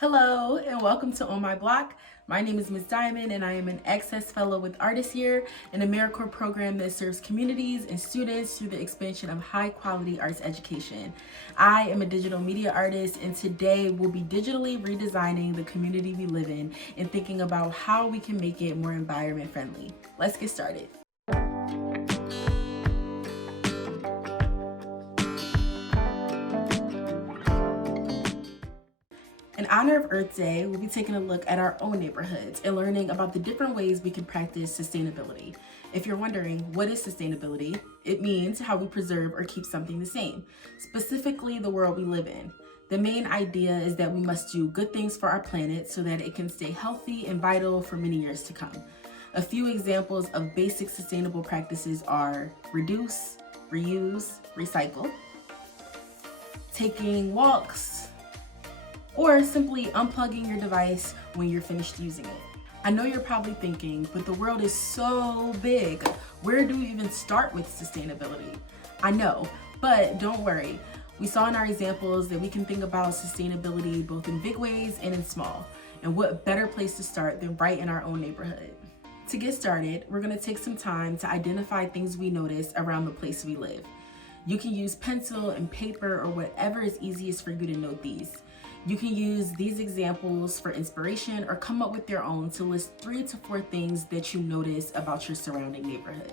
Hello and welcome to On My Block. My name is Ms. Diamond and I am an Access Fellow with ArtistYear, an AmeriCorps program that serves communities and students through the expansion of high quality arts education. I am a digital media artist and today we'll be digitally redesigning the community we live in and thinking about how we can make it more environment friendly. Let's get started. In honor of Earth Day, we'll be taking a look at our own neighborhoods and learning about the different ways we can practice sustainability. If you're wondering, what is sustainability? It means how we preserve or keep something the same, specifically the world we live in. The main idea is that we must do good things for our planet so that it can stay healthy and vital for many years to come. A few examples of basic sustainable practices are reduce, reuse, recycle, taking walks, or simply unplugging your device when you're finished using it. I know you're probably thinking, but the world is so big. Where do we even start with sustainability? I know, but don't worry. We saw in our examples that we can think about sustainability both in big ways and in small. And what better place to start than right in our own neighborhood? To get started, we're gonna take some time to identify things we notice around the place we live. You can use pencil and paper or whatever is easiest for you to note these. You can use these examples for inspiration or come up with your own to list 3 to 4 things that you notice about your surrounding neighborhood.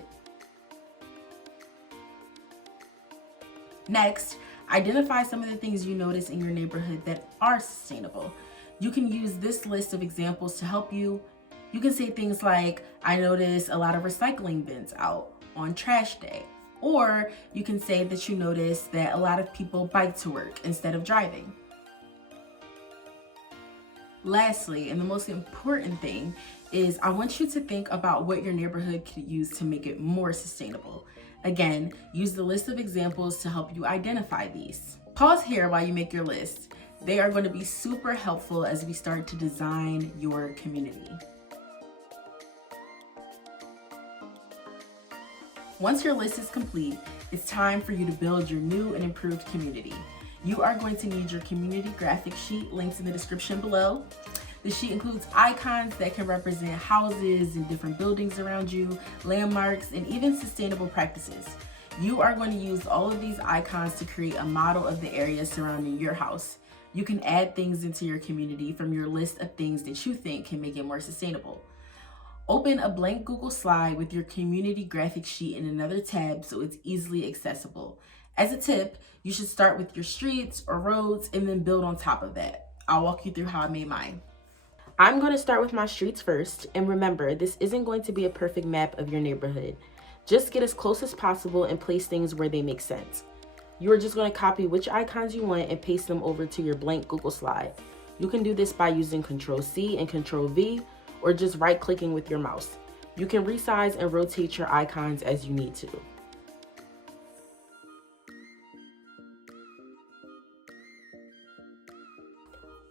Next, identify some of the things you notice in your neighborhood that are sustainable. You can use this list of examples to help you. You can say things like, I notice a lot of recycling bins out on trash day. Or you can say that you notice that a lot of people bike to work instead of driving. Lastly, and the most important thing is I want you to think about what your neighborhood could use to make it more sustainable. Again, use the list of examples to help you identify these. Pause here while you make your list. They are going to be super helpful as we start to design your community. Once your list is complete, it's time for you to build your new and improved community. You are going to need your community graphic sheet, links in the description below. The sheet includes icons that can represent houses and different buildings around you, landmarks, and even sustainable practices. You are going to use all of these icons to create a model of the area surrounding your house. You can add things into your community from your list of things that you think can make it more sustainable. Open a blank Google slide with your community graphic sheet in another tab so it's easily accessible. As a tip, you should start with your streets or roads and then build on top of that. I'll walk you through how I made mine. I'm going to start with my streets first, and remember, this isn't going to be a perfect map of your neighborhood. Just get as close as possible and place things where they make sense. You are just going to copy which icons you want and paste them over to your blank Google slide. You can do this by using Ctrl+C and Ctrl+V, or just right-clicking with your mouse. You can resize and rotate your icons as you need to.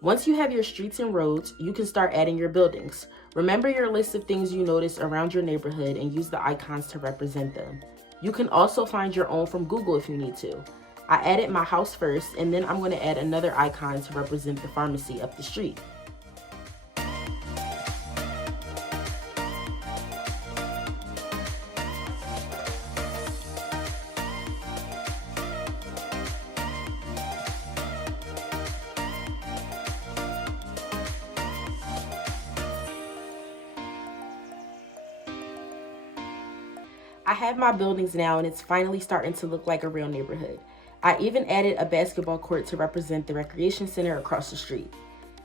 Once you have your streets and roads, you can start adding your buildings. Remember your list of things you notice around your neighborhood and use the icons to represent them. You can also find your own from Google if you need to. I added my house first, and then I'm going to add another icon to represent the pharmacy up the street. I have my buildings now and it's finally starting to look like a real neighborhood. I even added a basketball court to represent the recreation center across the street.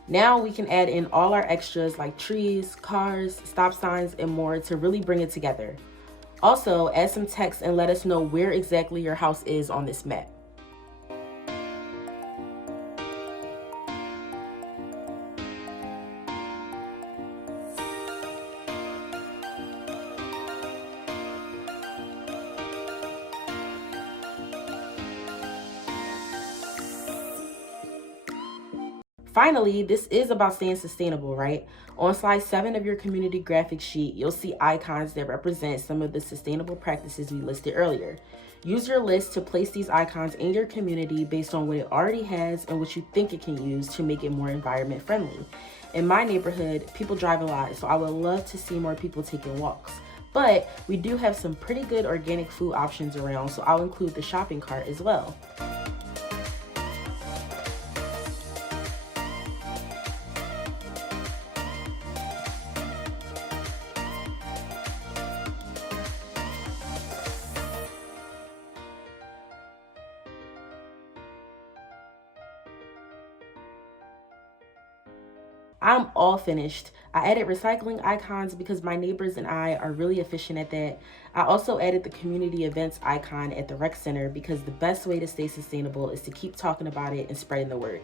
Now we can add in all our extras like trees, cars, stop signs, and more to really bring it together. Also, add some text and let us know where exactly your house is on this map. Finally, this is about staying sustainable, right? On slide 7 of your community graphic sheet, you'll see icons that represent some of the sustainable practices we listed earlier. Use your list to place these icons in your community based on what it already has and what you think it can use to make it more environment friendly. In my neighborhood, people drive a lot, so I would love to see more people taking walks. But we do have some pretty good organic food options around, so I'll include the shopping cart as well. I'm all finished. I added recycling icons because my neighbors and I are really efficient at that. I also added the community events icon at the rec center because the best way to stay sustainable is to keep talking about it and spreading the word.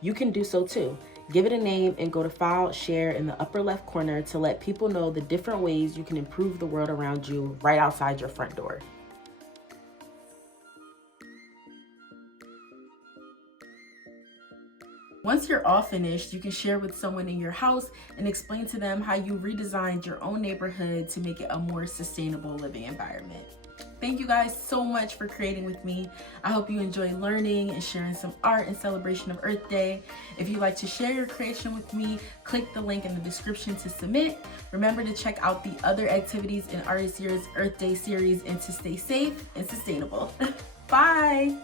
You can do so too. Give it a name and go to File, Share in the upper left corner to let people know the different ways you can improve the world around you right outside your front door. Once you're all finished, you can share with someone in your house and explain to them how you redesigned your own neighborhood to make it a more sustainable living environment. Thank you guys so much for creating with me. I hope you enjoy learning and sharing some art in celebration of Earth Day. If you'd like to share your creation with me, click the link in the description to submit. Remember to check out the other activities in ArtistYear's Earth Day series and to stay safe and sustainable. Bye!